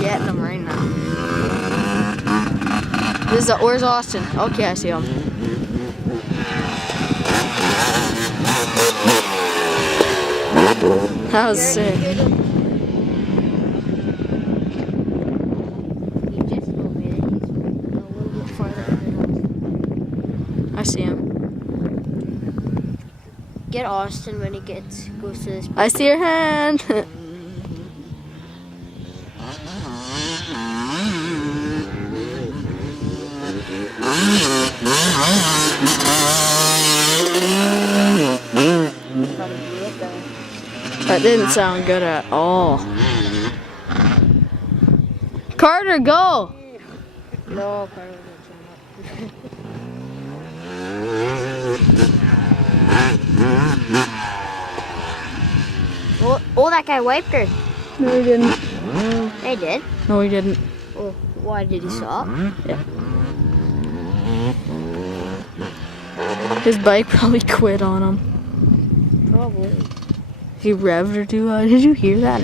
getting him right now. Where's Austin? Okay, I see him. That was sick. I see him. Get Austin when he goes to this. I see your hand. That didn't sound good at all. Carter, go! No, Carter didn't Oh, that guy wiped her. No, he didn't. They did. No, he didn't. Oh, why did he stop? Yeah. His bike probably quit on him. Probably. He revved or too high. Did you hear that?